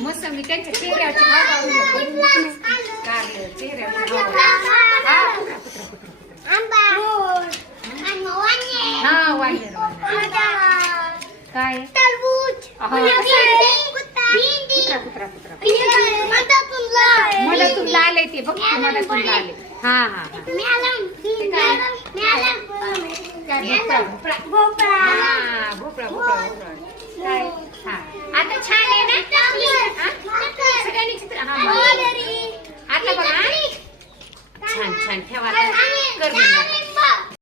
मोसंबी त्यांच्या चेहऱ्यावरची काय मधातून लाल आहे ते बघ मधातून लाल आहे हा हा भोपळा काय हा आता छान आहे ना सगळ्यांनी चित्र हा आता बघा छान छान ठेवा कर